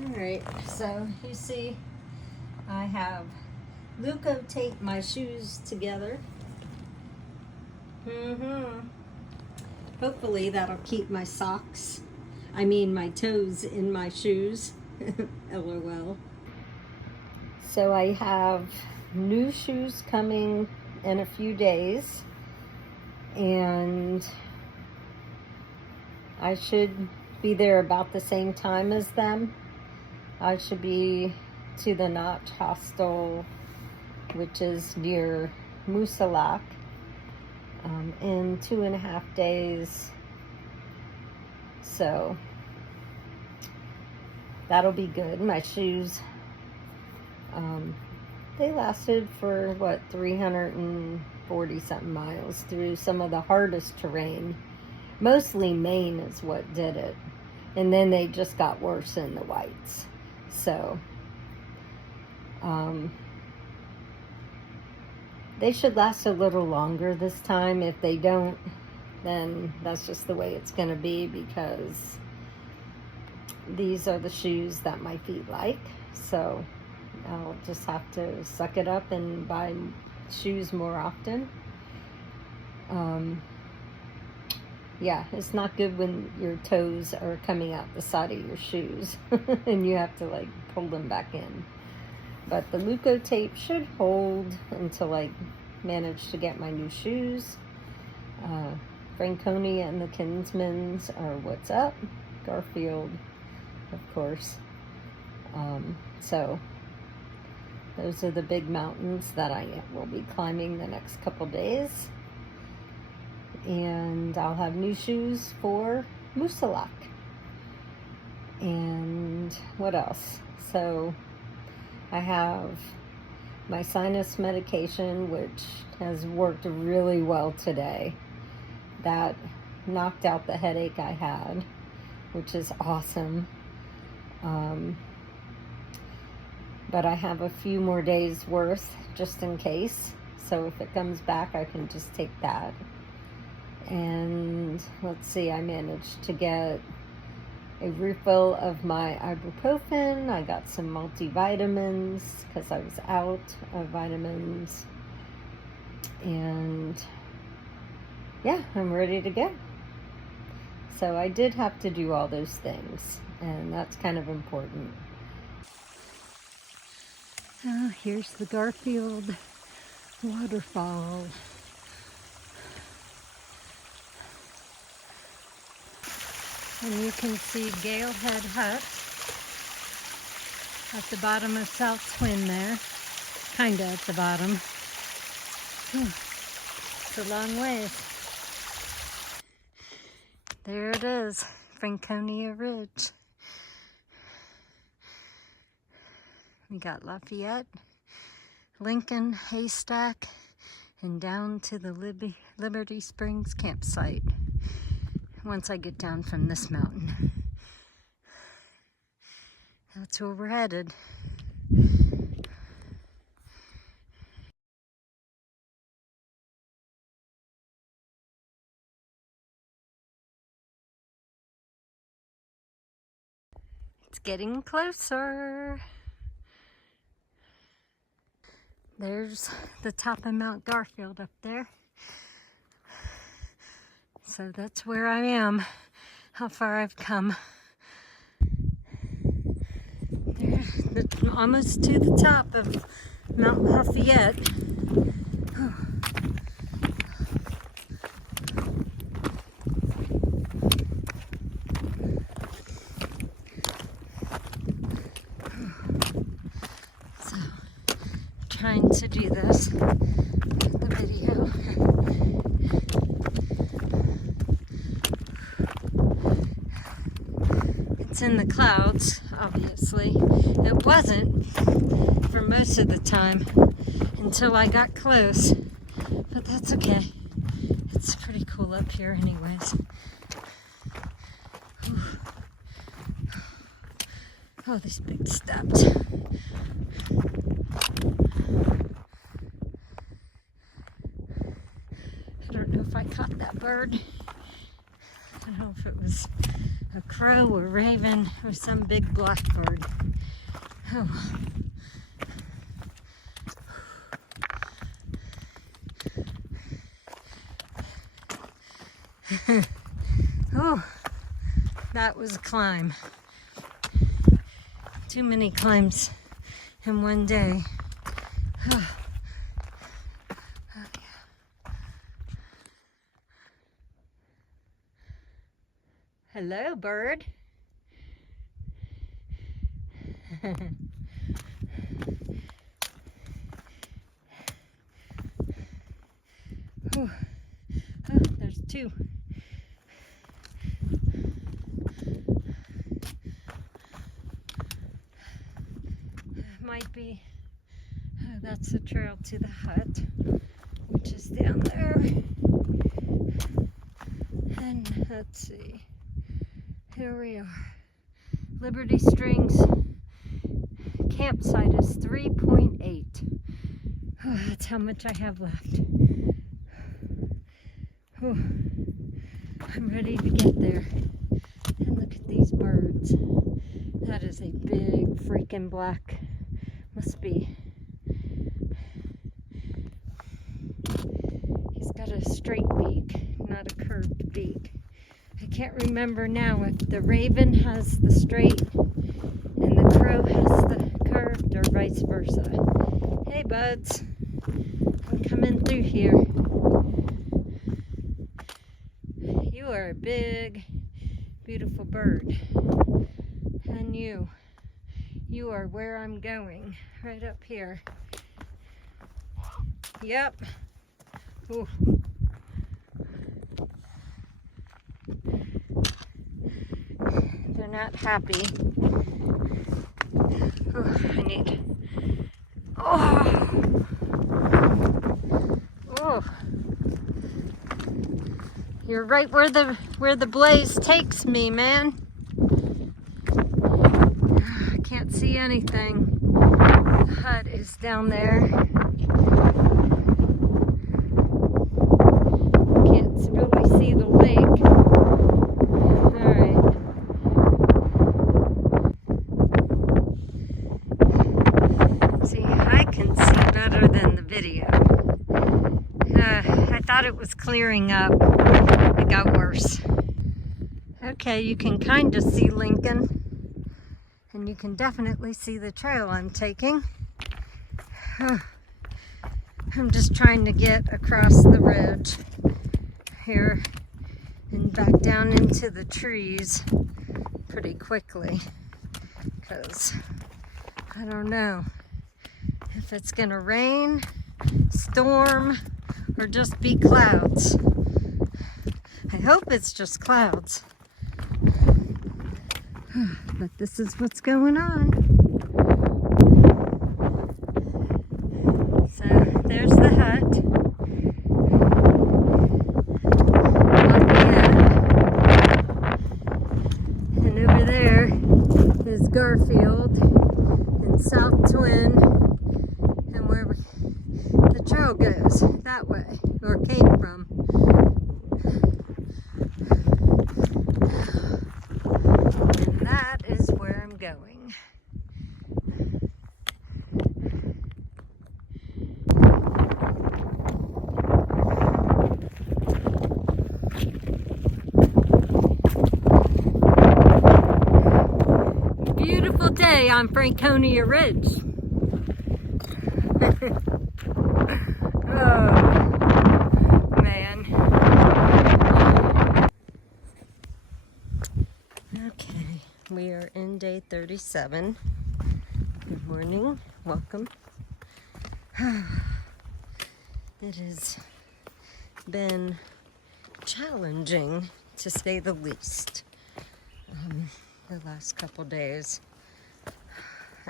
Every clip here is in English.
Alright, so you see I have Luco taped my shoes together. Hopefully that'll keep my socks, my toes in my shoes. LOL. So I have new shoes coming in a few days, and I should be there about the same time as them. I should be to the Notch Hostel, which is near Moosilauke, in 2.5 days. So that'll be good. My shoes, they lasted for 340 something miles through some of the hardest terrain. Mostly Maine is what did it, and then they just got worse in the whites. So they should last a little longer this time. If they don't, then that's just the way it's going to be, because these are the shoes that my feet like. So I'll just have to suck it up and buy shoes more often. Yeah, it's not good when your toes are coming out the side of your shoes and you have to pull them back in. But the Luco tape should hold until I manage to get my new shoes. Franconia and the Kinsmans are what's up. Garfield, of course. So those are the big mountains that I will be climbing the next couple days. And I'll have new shoes for Moosilauke. And what else? So I have my sinus medication, which has worked really well today. That knocked out the headache I had, which is awesome. But I have a few more days worth just in case. So if it comes back, I can just take that. And let's see, I managed to get a refill of my ibuprofen. I got some multivitamins because I was out of vitamins. And yeah, I'm ready to go. So I did have to do all those things, and that's kind of important. Oh, here's the Garfield waterfall. And you can see Galehead Hut at the bottom of South Twin there. Kinda at the bottom. It's a long ways. There it is, Franconia Ridge. We got Lafayette, Lincoln, Haystack, and down to the Liberty Springs campsite. Once I get down from this mountain. That's where we're headed. It's getting closer. There's the top of Mount Garfield up there. So that's where I am, how far I've come. There's almost to the top of Mount Lafayette. So, trying to do this, the video. It's in the clouds, obviously. It wasn't for most of the time until I got close, but that's okay. It's pretty cool up here anyways. Oh, these big steps. I don't know if I caught that bird. don't know if it was a crow or raven or some big blackbird. Oh. Oh, that was a climb. Too many climbs in one day. Oh. Oh, yeah. Hello, bird. Oh, there's two. Might be, that's the trail to the hut, which is down there. And let's see, here we are. Liberty Springs campsite is 3.8. Oh, that's how much I have left. Oh, I'm ready to get there. And look at these birds. That is a big freaking black, must be. He's got a straight beak, not a curved beak. I can't remember now if the raven has the straight and the crow has the curved or vice versa. Hey buds, I'm coming through here. You are a big, beautiful bird. And you are where I'm going, right up here. Yep. Ooh. They're not happy. Oh, I need. Oh. Oh. You're right where the blaze takes me, man. I can't see anything. The hut is down there. Can't really see the lake. Alright. See, I can see better than the video. I thought it was clearing up. It got worse. Okay, you can kind of see Lincoln. And you can definitely see the trail I'm taking. I'm just trying to get across the ridge here and back down into the trees pretty quickly, because I don't know if it's gonna rain, storm, or just be clouds. I hope it's just clouds. But this is what's going on. So there's the hut. And over there is Garfield and South Twin, and where the trail goes that way, or came from. And that is where I'm going. Beautiful day on Franconia Ridge. Oh, man. Okay, we are in day 37. Good morning, welcome. It has been challenging, to say the least, the last couple days.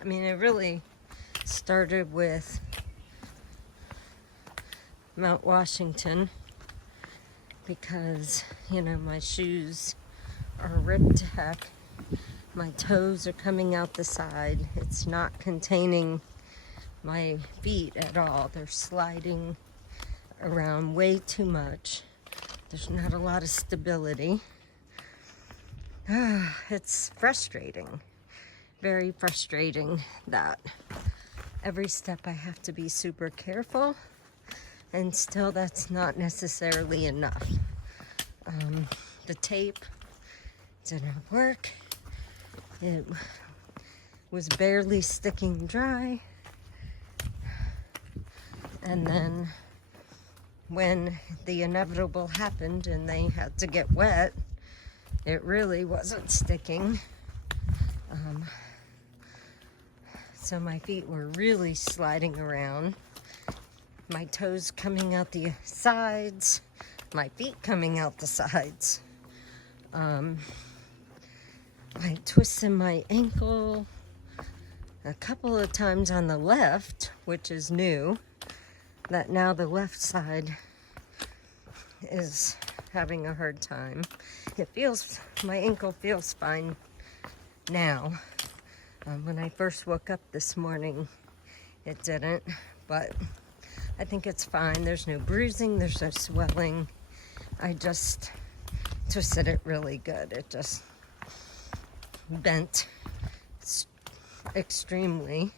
I mean, it really started with Mount Washington, because, you know, my shoes are ripped to heck. My toes are coming out the side. It's not containing my feet at all. They're sliding around way too much. There's not a lot of stability. It's frustrating, very frustrating that every step I have to be super careful, and still that's not necessarily enough. The tape didn't work. It was barely sticking dry. And then when the inevitable happened and they had to get wet, it really wasn't sticking. So my feet were really sliding around. My toes coming out the sides, my feet coming out the sides. I twisted my ankle a couple of times on the left, which is new, that now the left side is having a hard time. My ankle feels fine now. When I first woke up this morning, it didn't, but I think it's fine. There's no bruising, there's no swelling. I just twisted it really good. It just bent extremely.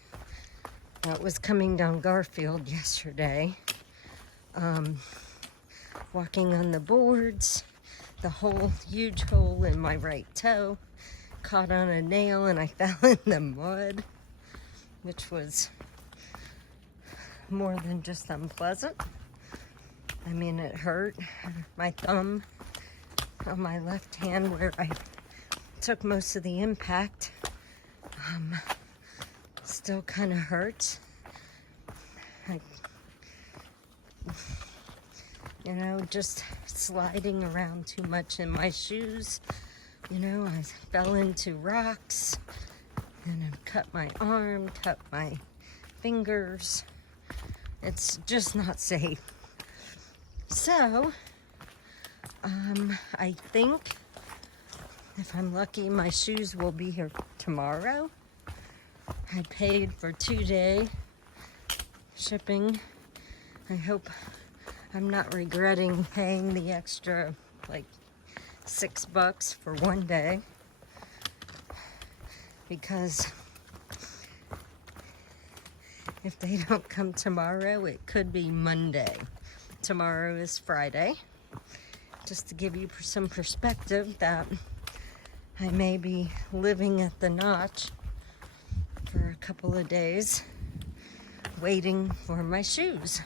It was coming down Garfield yesterday, walking on the boards, the whole huge hole in my right toe caught on a nail and I fell in the mud, which was more than just unpleasant. I mean, it hurt. My thumb on my left hand, where I took most of the impact, still kind of hurts. Just sliding around too much in my shoes. I fell into rocks and I cut my arm, cut my fingers. It's just not safe. So, I think if I'm lucky, my shoes will be here tomorrow. I paid for 2-day shipping. I hope I'm not regretting paying the extra, like, $6 for 1 day, because if they don't come tomorrow, it could be Monday. Tomorrow is Friday. Just to give you some perspective that I may be living at the Notch for a couple of days waiting for my shoes.